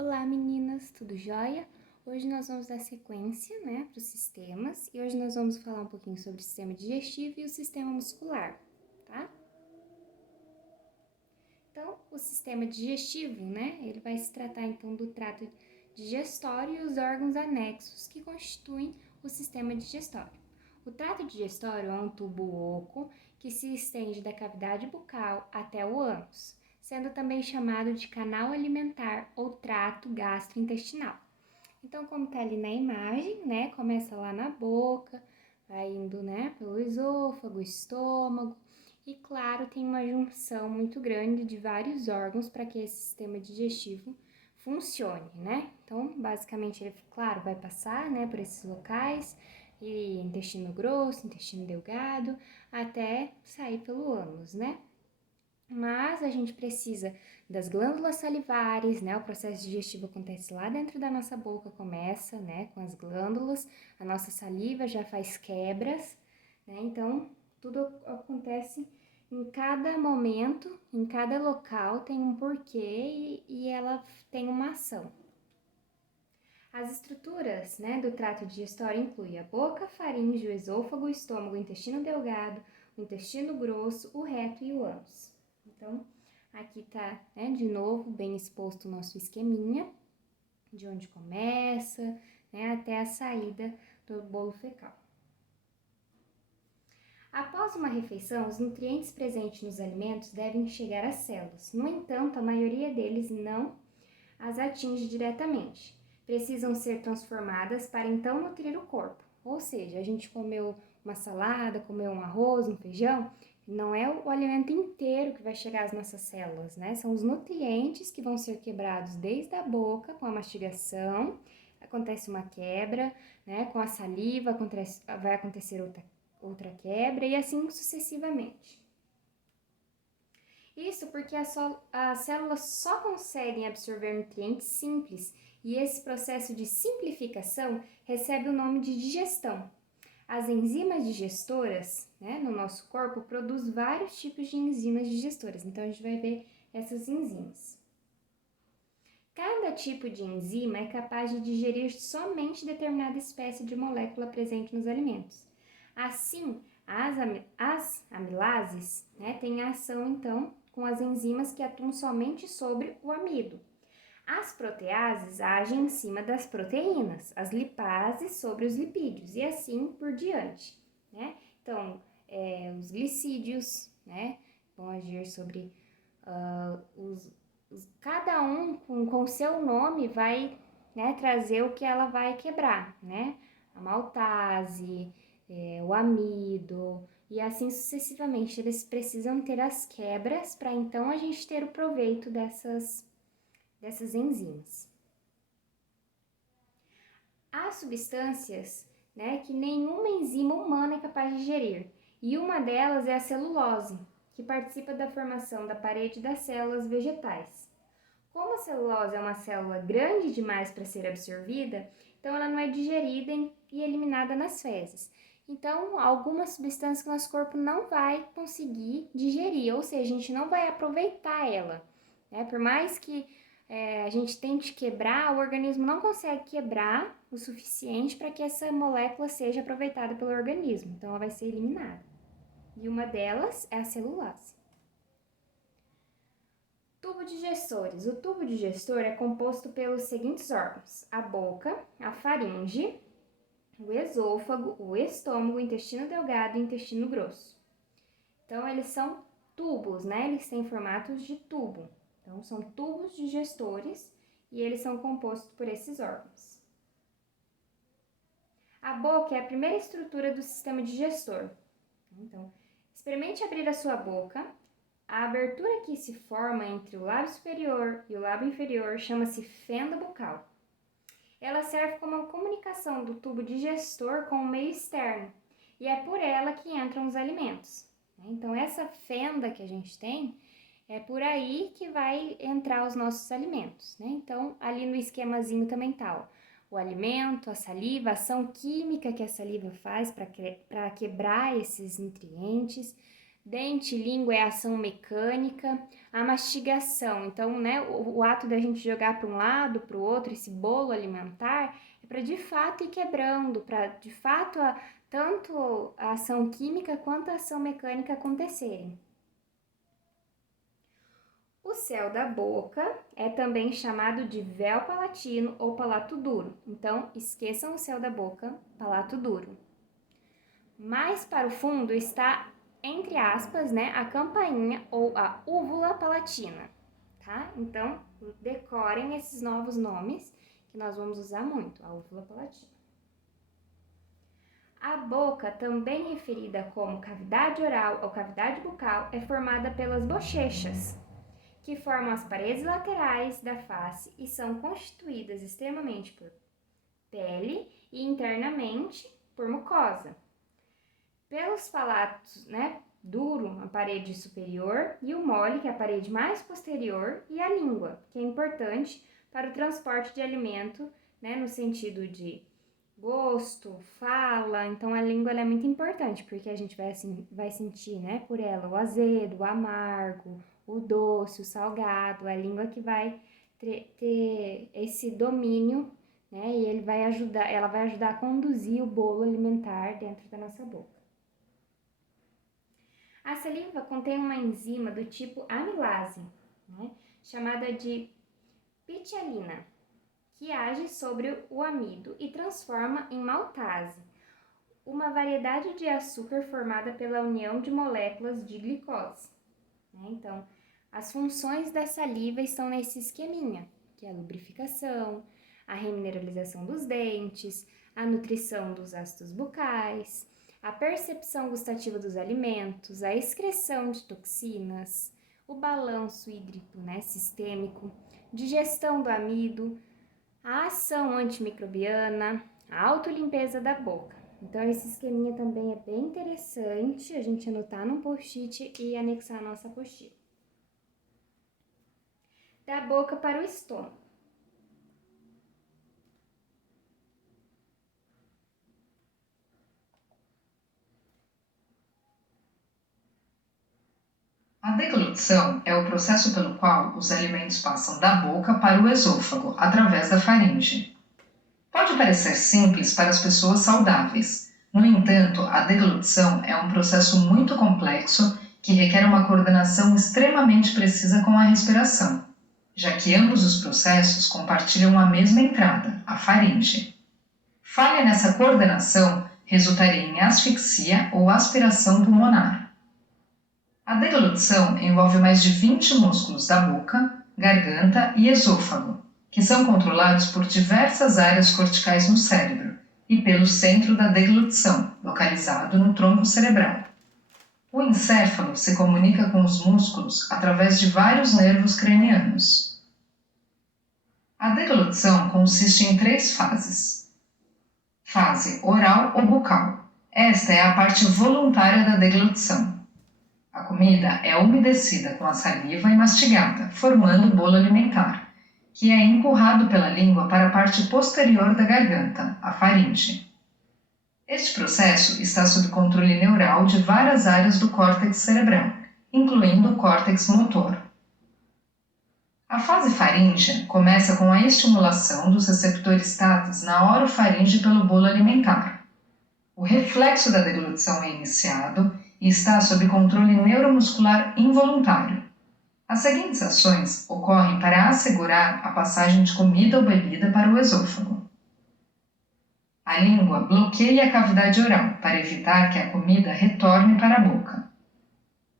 Olá meninas, tudo jóia? Hoje nós vamos dar sequência, para os sistemas e hoje nós vamos falar um pouquinho sobre o sistema digestivo e o sistema muscular, tá? Então, o sistema digestivo, ele vai se tratar então do trato digestório e os órgãos anexos que constituem o sistema digestório. O trato digestório é um tubo oco que se estende da cavidade bucal até o ânus, sendo também chamado de canal alimentar ou trato gastrointestinal. Então, como está ali na imagem, começa lá na boca, vai indo, pelo esôfago, estômago, e claro, tem uma junção muito grande de vários órgãos para que esse sistema digestivo funcione, Então, basicamente, ele, claro, vai passar, por esses locais, e intestino grosso, intestino delgado, até sair pelo ânus, Mas a gente precisa das glândulas salivares, O processo digestivo acontece lá dentro da nossa boca, começa, com as glândulas, a nossa saliva já faz quebras, Então, tudo acontece em cada momento, em cada local tem um porquê e ela tem uma ação. As estruturas, do trato digestório incluem a boca, faringe, o esôfago, o estômago, o intestino delgado, o intestino grosso, o reto e o ânus. Então, aqui tá, de novo, bem exposto o nosso esqueminha, de onde começa, até a saída do bolo fecal. Após uma refeição, os nutrientes presentes nos alimentos devem chegar às células. No entanto, a maioria deles não as atinge diretamente. Precisam ser transformadas para então nutrir o corpo. Ou seja, a gente comeu uma salada, comeu um arroz, um feijão, não é o alimento inteiro que vai chegar às nossas células, São os nutrientes que vão ser quebrados desde a boca, com a mastigação, acontece uma quebra, Com a saliva vai acontecer outra quebra e assim sucessivamente. Isso porque as células só conseguem absorver nutrientes simples e esse processo de simplificação recebe o nome de digestão. As enzimas digestoras, no nosso corpo, produzem vários tipos de enzimas digestoras, então a gente vai ver essas enzimas. Cada tipo de enzima é capaz de digerir somente determinada espécie de molécula presente nos alimentos. Assim, as amilases, têm ação, então, com as enzimas que atuam somente sobre o amido. As proteases agem em cima das proteínas, as lipases sobre os lipídios e assim por diante, Então, os glicídios, vão agir sobre cada um com o seu nome vai, trazer o que ela vai quebrar, A maltase, o amido e assim sucessivamente. Eles precisam ter as quebras para então a gente ter o proveito dessas enzimas. Há substâncias, que nenhuma enzima humana é capaz de digerir, e uma delas é a celulose, que participa da formação da parede das células vegetais. Como a celulose é uma célula grande demais para ser absorvida, então ela não é digerida e eliminada nas fezes. Então, algumas substâncias que o nosso corpo não vai conseguir digerir, ou seja, a gente não vai aproveitar ela. Por mais que a gente tente quebrar, o organismo não consegue quebrar o suficiente para que essa molécula seja aproveitada pelo organismo, então ela vai ser eliminada. E uma delas é a celulose. Tubo digestores. O tubo digestor é composto pelos seguintes órgãos: a boca, a faringe, o esôfago, o estômago, o intestino delgado e o intestino grosso. Então, eles são tubos, Eles têm formatos de tubo. Então, são tubos digestores e eles são compostos por esses órgãos. A boca é a primeira estrutura do sistema digestor. Então, experimente abrir a sua boca. A abertura que se forma entre o lábio superior e o lábio inferior chama-se fenda bucal. Ela serve como a comunicação do tubo digestor com o meio externo e é por ela que entram os alimentos. Então, essa fenda que a gente tem, é por aí que vai entrar os nossos alimentos, Então, ali no esquemazinho também tá, o alimento, a saliva, a ação química que a saliva faz para quebrar esses nutrientes. Dente e língua é ação mecânica. A mastigação, então, né, o ato da gente jogar para um lado, para o outro, esse bolo alimentar, é para de fato ir quebrando, para de fato tanto a ação química quanto a ação mecânica acontecerem. O céu da boca é também chamado de véu palatino ou palato duro. Então, esqueçam o céu da boca, palato duro. Mais para o fundo está, entre aspas, né, a campainha ou a úvula palatina, tá? Então, decorem esses novos nomes que nós vamos usar muito, a úvula palatina. A boca, também referida como cavidade oral ou cavidade bucal, é formada pelas bochechas, que formam as paredes laterais da face e são constituídas extremamente por pele e internamente por mucosa. Pelos palatos, né, duro, a parede superior, e o mole, que é a parede mais posterior, e a língua, que é importante para o transporte de alimento, né, no sentido de gosto, fala. Então a língua ela é muito importante, porque a gente vai sentir, né, por ela o azedo, o amargo, o doce, o salgado, a língua que vai ter esse domínio, né, e ela vai ajudar a conduzir o bolo alimentar dentro da nossa boca. A saliva contém uma enzima do tipo amilase, né, chamada de pitialina, que age sobre o amido e transforma em maltase, uma variedade de açúcar formada pela união de moléculas de glicose. Então, as funções da saliva estão nesse esqueminha, que é a lubrificação, a remineralização dos dentes, a nutrição dos ácidos bucais, a percepção gustativa dos alimentos, a excreção de toxinas, o balanço hídrico, né, sistêmico, digestão do amido, a ação antimicrobiana, a autolimpeza da boca. Então, esse esqueminha também é bem interessante a gente anotar num post-it e anexar a nossa apostila. Da boca para o estômago. A deglutição é o processo pelo qual os alimentos passam da boca para o esôfago, através da faringe. Pode parecer simples para as pessoas saudáveis. No entanto, a deglutição é um processo muito complexo que requer uma coordenação extremamente precisa com a respiração, já que ambos os processos compartilham a mesma entrada, a faringe. Falha nessa coordenação resultaria em asfixia ou aspiração pulmonar. A deglutição envolve mais de 20 músculos da boca, garganta e esôfago, que são controlados por diversas áreas corticais no cérebro e pelo centro da deglutição, localizado no tronco cerebral. O encéfalo se comunica com os músculos através de vários nervos cranianos. A deglutição consiste em 3 fases. Fase oral ou bucal. Esta é a parte voluntária da deglutição. A comida é umedecida com a saliva e mastigada, formando o bolo alimentar, que é empurrado pela língua para a parte posterior da garganta, a faringe. Este processo está sob controle neural de várias áreas do córtex cerebral, incluindo o córtex motor. A fase faríngea começa com a estimulação dos receptores táteis na orofaringe pelo bolo alimentar. O reflexo da deglutição é iniciado e está sob controle neuromuscular involuntário. As seguintes ações ocorrem para assegurar a passagem de comida ou bebida para o esôfago. A língua bloqueia a cavidade oral para evitar que a comida retorne para a boca.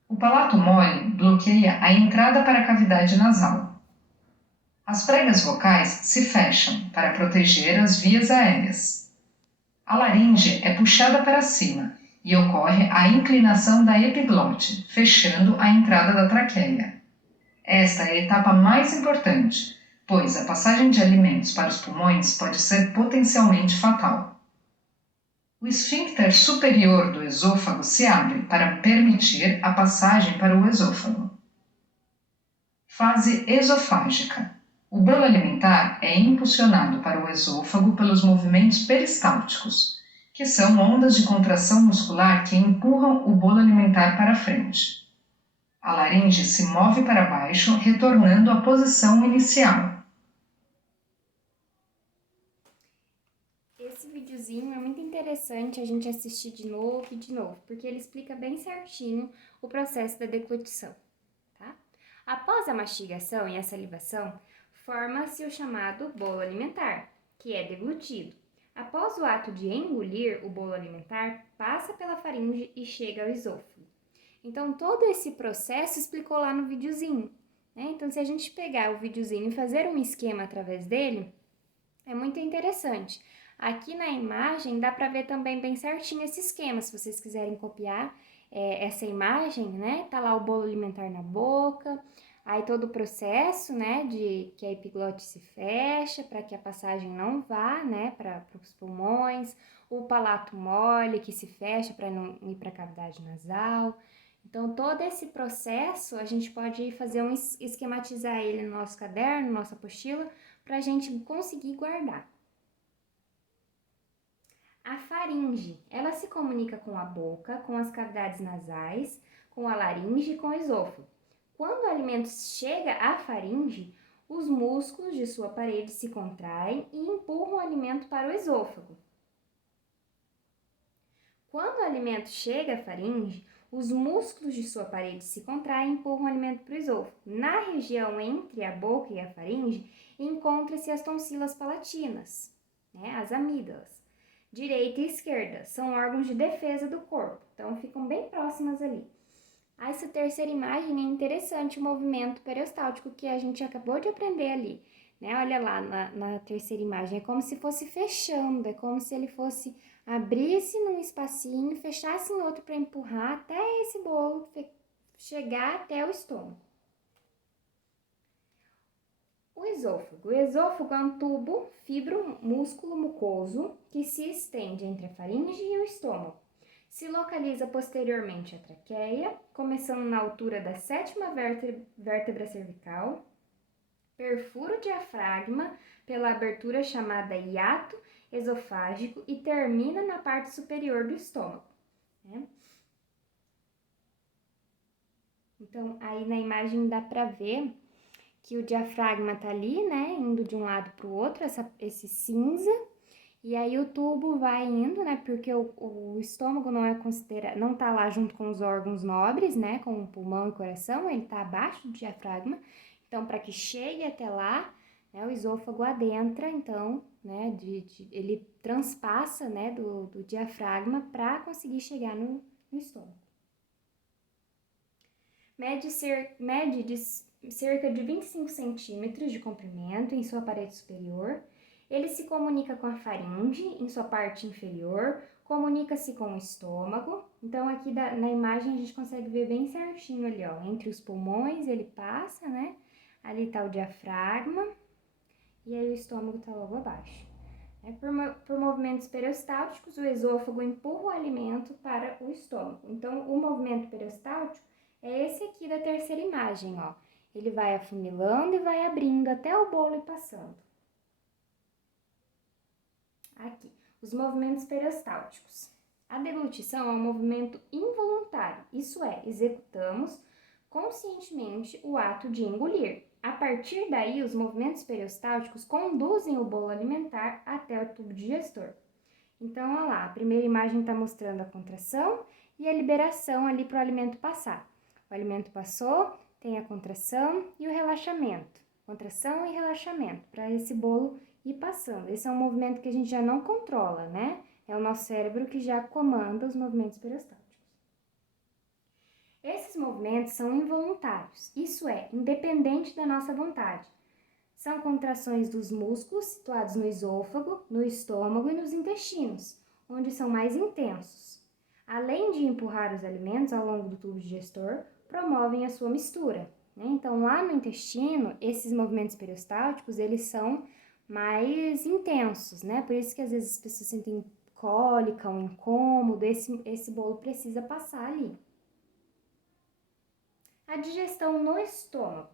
O palato mole bloqueia a entrada para a cavidade nasal. As pregas vocais se fecham para proteger as vias aéreas. A laringe é puxada para cima e ocorre a inclinação da epiglote, fechando a entrada da traqueia. Esta é a etapa mais importante, pois a passagem de alimentos para os pulmões pode ser potencialmente fatal. O esfíncter superior do esôfago se abre para permitir a passagem para o esôfago. Fase esofágica. O bolo alimentar é impulsionado para o esôfago pelos movimentos peristálticos, que são ondas de contração muscular que empurram o bolo alimentar para frente. A laringe se move para baixo, retornando à posição inicial. Esse videozinho é muito interessante a gente assistir de novo e de novo, porque ele explica bem certinho o processo da deglutição, tá? Após a mastigação e a salivação, forma-se o chamado bolo alimentar, que é deglutido. Após o ato de engolir, o bolo alimentar passa pela faringe e chega ao esôfago. Então, todo esse processo explicou lá no videozinho, né? Então, se a gente pegar o videozinho e fazer um esquema através dele, é muito interessante. Aqui na imagem dá para ver também bem certinho esse esquema, se vocês quiserem copiar essa imagem, né? Tá lá o bolo alimentar na boca, aí todo o processo, né, de que a epiglote se fecha para que a passagem não vá, né, para os pulmões, o palato mole que se fecha para não ir para a cavidade nasal. Então, todo esse processo a gente pode fazer esquematizar ele no nosso caderno, nossa apostila, para a gente conseguir guardar. A faringe, ela se comunica com a boca, com as cavidades nasais, com a laringe e com o esôfago. Quando o alimento chega à faringe, os músculos de sua parede se contraem e empurram o alimento para o esôfago. Quando o alimento chega à faringe, os músculos de sua parede se contraem e empurram o alimento para o esôfago. Na região entre a boca e a faringe, encontram-se as tonsilas palatinas, né, as amígdalas. Direita e esquerda são órgãos de defesa do corpo, então ficam bem próximas ali. Essa terceira imagem é interessante, o movimento peristáltico que a gente acabou de aprender ali, né? Olha lá na terceira imagem, é como se fosse fechando, é como se ele fosse abrisse num espacinho, fechasse em outro para empurrar até esse bolo chegar até o estômago. O esôfago é um tubo fibro-músculo mucoso que se estende entre a faringe e o estômago. Se localiza posteriormente à traqueia, começando na altura da sétima vértebra cervical, perfura o diafragma pela abertura chamada hiato esofágico e termina na parte superior do estômago, né? Então, aí na imagem dá para ver que o diafragma tá ali, né, indo de um lado para o outro, esse cinza, e aí o tubo vai indo, né, porque o estômago não tá lá junto com os órgãos nobres, né, com o pulmão e o coração, ele tá abaixo do diafragma, então para que chegue até lá, né, o esôfago adentra, então, né, ele transpassa, né, do diafragma para conseguir chegar no estômago. Mede cerca de 25 centímetros de comprimento em sua parede superior. Ele se comunica com a faringe em sua parte inferior, comunica-se com o estômago. Então, aqui na imagem a gente consegue ver bem certinho ali, ó, entre os pulmões ele passa, né? Ali tá o diafragma e aí o estômago tá logo abaixo. Por movimentos peristálticos, o esôfago empurra o alimento para o estômago. Então, o movimento peristáltico é esse aqui da terceira imagem, ó. Ele vai afunilando e vai abrindo até o bolo e passando. Aqui, os movimentos peristálticos. A deglutição é um movimento involuntário, isso é, executamos conscientemente o ato de engolir. A partir daí, os movimentos peristálticos conduzem o bolo alimentar até o tubo digestor. Então, olha lá, a primeira imagem está mostrando a contração e a liberação ali para o alimento passar. O alimento passou, tem a contração e o relaxamento. Contração e relaxamento, para esse bolo ir passando. Esse é um movimento que a gente já não controla, né? É o nosso cérebro que já comanda os movimentos peristálticos. Esses movimentos são involuntários, isso é, independente da nossa vontade. São contrações dos músculos situados no esôfago, no estômago e nos intestinos, onde são mais intensos. Além de empurrar os alimentos ao longo do tubo digestor, promovem a sua mistura, né? Então, lá no intestino, esses movimentos peristálticos, eles são mais intensos, né? Por isso que às vezes as pessoas sentem cólica, um incômodo, esse bolo precisa passar ali. A digestão no estômago.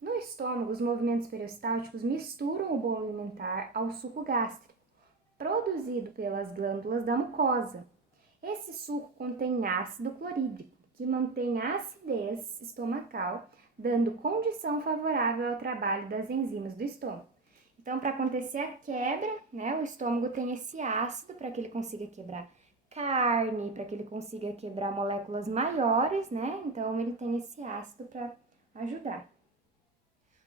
No estômago, os movimentos peristálticos misturam o bolo alimentar ao suco gástrico, produzido pelas glândulas da mucosa. Esse suco contém ácido clorídrico, que mantém a acidez estomacal, dando condição favorável ao trabalho das enzimas do estômago. Então, para acontecer a quebra, né, o estômago tem esse ácido para que ele consiga quebrar carne, para que ele consiga quebrar moléculas maiores, né? Então, ele tem esse ácido para ajudar.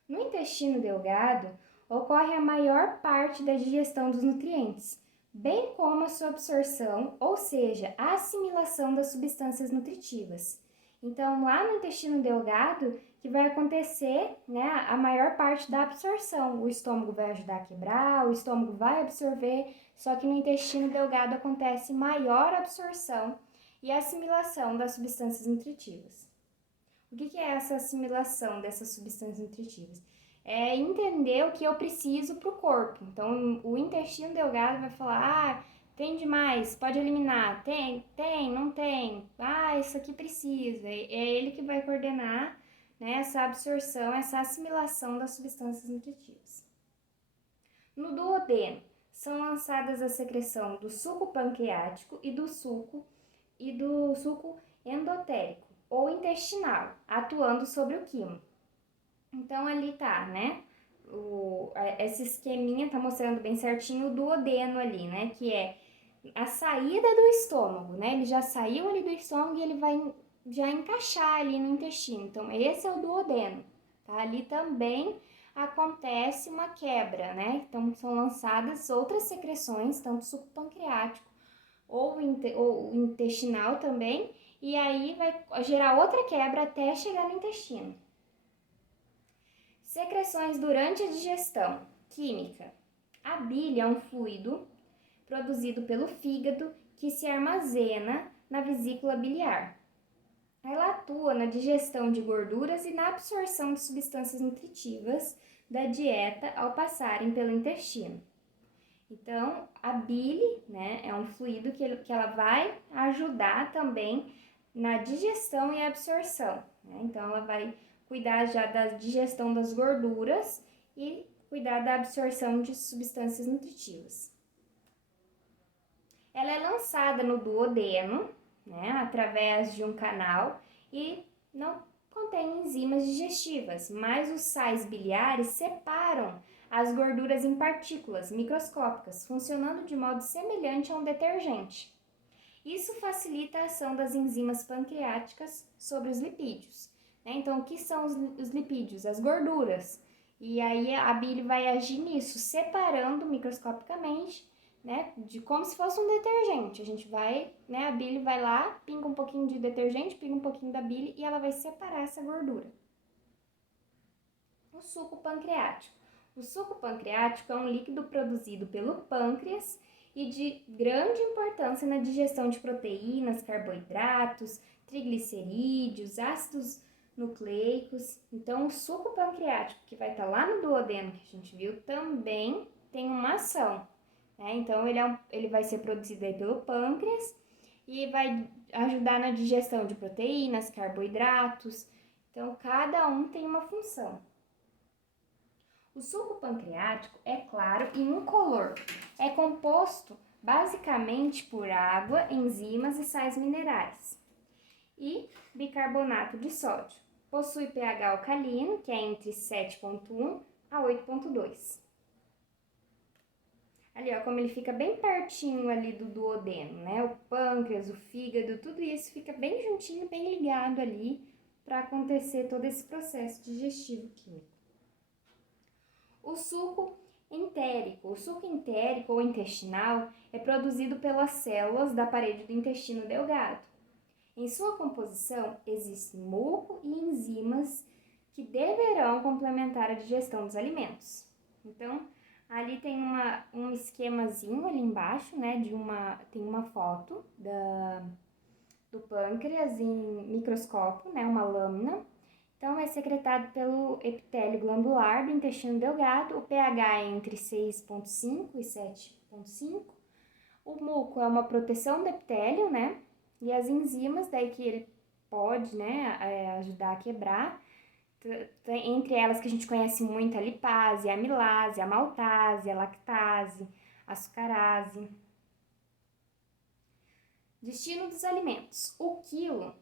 No intestino delgado, ocorre a maior parte da digestão dos nutrientes, bem como a sua absorção, ou seja, a assimilação das substâncias nutritivas. Então, lá no intestino delgado, que vai acontecer, né, a maior parte da absorção. O estômago vai ajudar a quebrar, o estômago vai absorver, só que no intestino delgado acontece maior absorção e assimilação das substâncias nutritivas. O que é essa assimilação dessas substâncias nutritivas? É entender o que eu preciso para o corpo. Então, o intestino delgado vai falar, tem demais, pode eliminar, tem, não tem, isso aqui precisa. É ele que vai coordenar, né, essa absorção, essa assimilação das substâncias nutritivas. No duodeno, são lançadas a secreção do suco pancreático e do suco endotérico ou intestinal, atuando sobre o quimo. Então, ali tá, né? Esse esqueminha tá mostrando bem certinho o duodeno ali, né? Que é a saída do estômago, né? Ele já saiu ali do estômago e ele vai já encaixar ali no intestino. Então, esse é o duodeno, tá? Ali também acontece uma quebra, né? Então, são lançadas outras secreções, tanto suco pancreático ou intestinal também, e aí vai gerar outra quebra até chegar no intestino. Secreções durante a digestão. Química. A bile é um fluido produzido pelo fígado que se armazena na vesícula biliar. Ela atua na digestão de gorduras e na absorção de substâncias nutritivas da dieta ao passarem pelo intestino. Então, a bile, né, é um fluido que ela vai ajudar também na digestão e absorção, né? Então, ela vai cuidar já da digestão das gorduras e cuidar da absorção de substâncias nutritivas. Ela é lançada no duodeno, né, através de um canal e não contém enzimas digestivas, mas os sais biliares separam as gorduras em partículas microscópicas, funcionando de modo semelhante a um detergente. Isso facilita a ação das enzimas pancreáticas sobre os lipídios. Então, o que são os lipídios? As gorduras. E aí a bile vai agir nisso, separando microscopicamente, né, de como se fosse um detergente. A gente vai, né, a bile vai lá, pinga um pouquinho de detergente, pinga um pouquinho da bile e ela vai separar essa gordura. O suco pancreático. O suco pancreático é um líquido produzido pelo pâncreas e de grande importância na digestão de proteínas, carboidratos, triglicerídeos, ácidos nucleicos. Então, o suco pancreático, que vai estar lá no duodeno que a gente viu, também tem uma ação, né? Então, ele vai ser produzido aí pelo pâncreas e vai ajudar na digestão de proteínas, carboidratos. Então, cada um tem uma função. O suco pancreático é claro e incolor. É composto basicamente por água, enzimas e sais minerais e bicarbonato de sódio. Possui pH alcalino, que é entre 7,1 a 8,2. Ali, ó, como ele fica bem pertinho ali do duodeno, né? O pâncreas, o fígado, tudo isso fica bem juntinho, bem ligado ali para acontecer todo esse processo digestivo químico. O suco entérico. O suco entérico ou intestinal é produzido pelas células da parede do intestino delgado. Em sua composição, existe muco e enzimas que deverão complementar a digestão dos alimentos. Então, ali tem um esquemazinho ali embaixo, né, tem uma foto do pâncreas em microscópio, né, uma lâmina. Então, é secretado pelo epitélio glandular do intestino delgado, o pH é entre 6,5 e 7,5. O muco é uma proteção do epitélio, né? E as enzimas, daí que ele pode, né, ajudar a quebrar, entre elas que a gente conhece muito, a lipase, a amilase, a maltase, a lactase, açucarase. Destino dos alimentos. O quilo,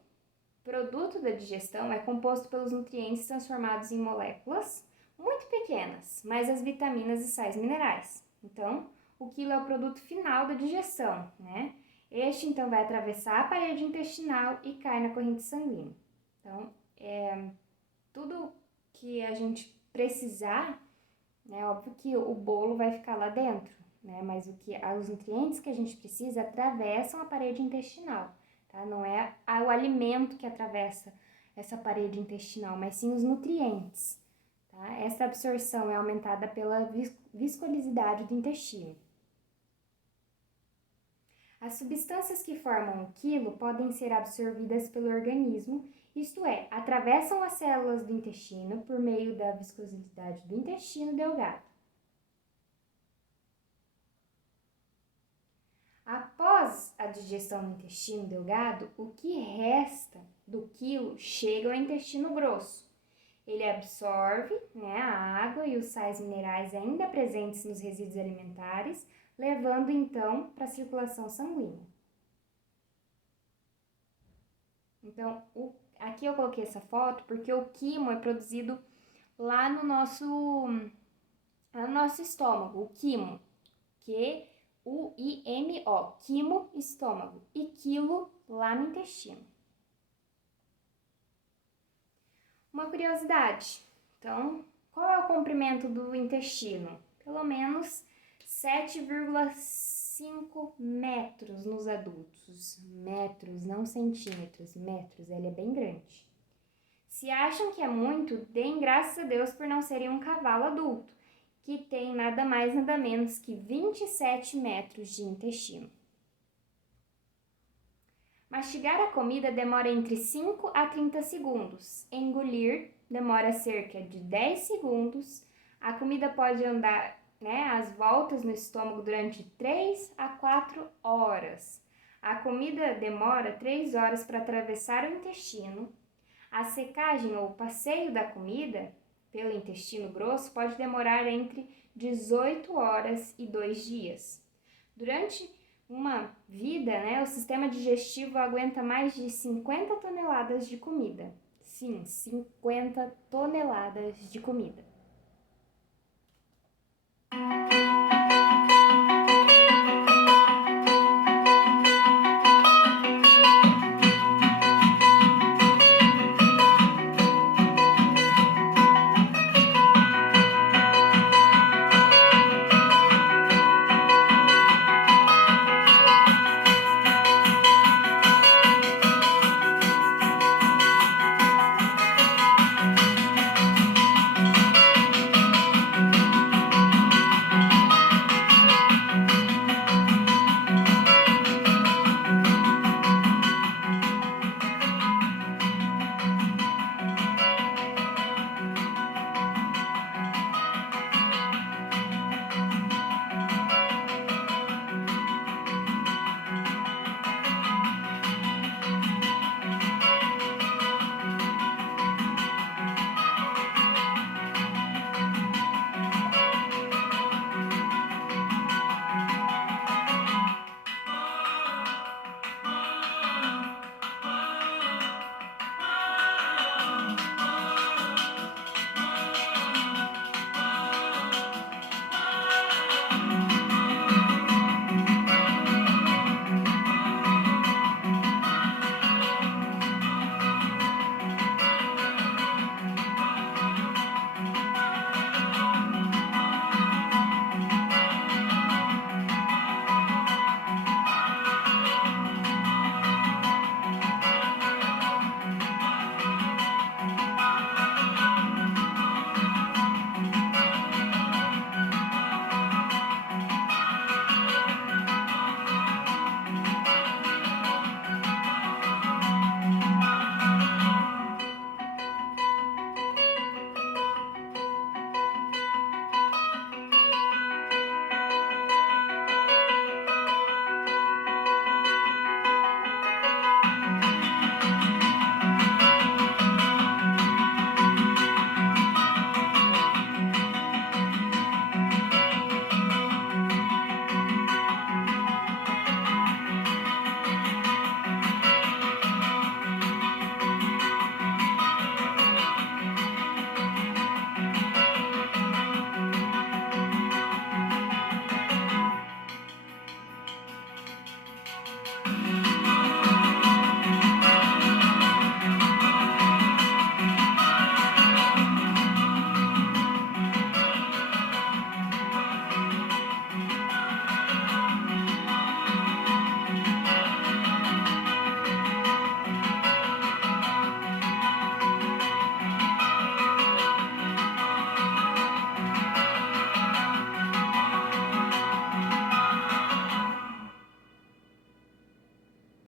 produto da digestão, é composto pelos nutrientes transformados em moléculas muito pequenas, mais as vitaminas e sais minerais. Então, o quilo é o produto final da digestão, né? Este, então, vai atravessar a parede intestinal e cai na corrente sanguínea. Então, tudo que a gente precisar, né? Óbvio que o bolo vai ficar lá dentro, né? Mas os nutrientes que a gente precisa atravessam a parede intestinal, tá? Não é o alimento que atravessa essa parede intestinal, mas sim os nutrientes, tá? Essa absorção é aumentada pela viscosidade do intestino. As substâncias que formam o quilo podem ser absorvidas pelo organismo, isto é, atravessam as células do intestino por meio da viscosidade do intestino delgado. Após a digestão no intestino delgado, o que resta do quilo chega ao intestino grosso. Ele absorve, né, a água e os sais minerais ainda presentes nos resíduos alimentares, levando então para a circulação sanguínea. Então, aqui eu coloquei essa foto porque o quimo é produzido lá no nosso estômago, o quimo, Q-U-I-M-O, quimo, estômago, e quilo lá no intestino. Uma curiosidade, então, qual é o comprimento do intestino? Pelo menos 7,5 metros nos adultos. Metros, não centímetros, metros, ele é bem grande. Se acham que é muito, deem graças a Deus por não serem um cavalo adulto, que tem nada mais nada menos que 27 metros de intestino. Mastigar a comida demora entre 5 a 30 segundos. Engolir demora cerca de 10 segundos. A comida pode andar, né, às voltas no estômago durante 3 a 4 horas. A comida demora 3 horas para atravessar o intestino. A secagem ou passeio da comida pelo intestino grosso pode demorar entre 18 horas e 2 dias. Durante uma vida, né, o sistema digestivo aguenta mais de 50 toneladas de comida. Sim, 50 toneladas de comida.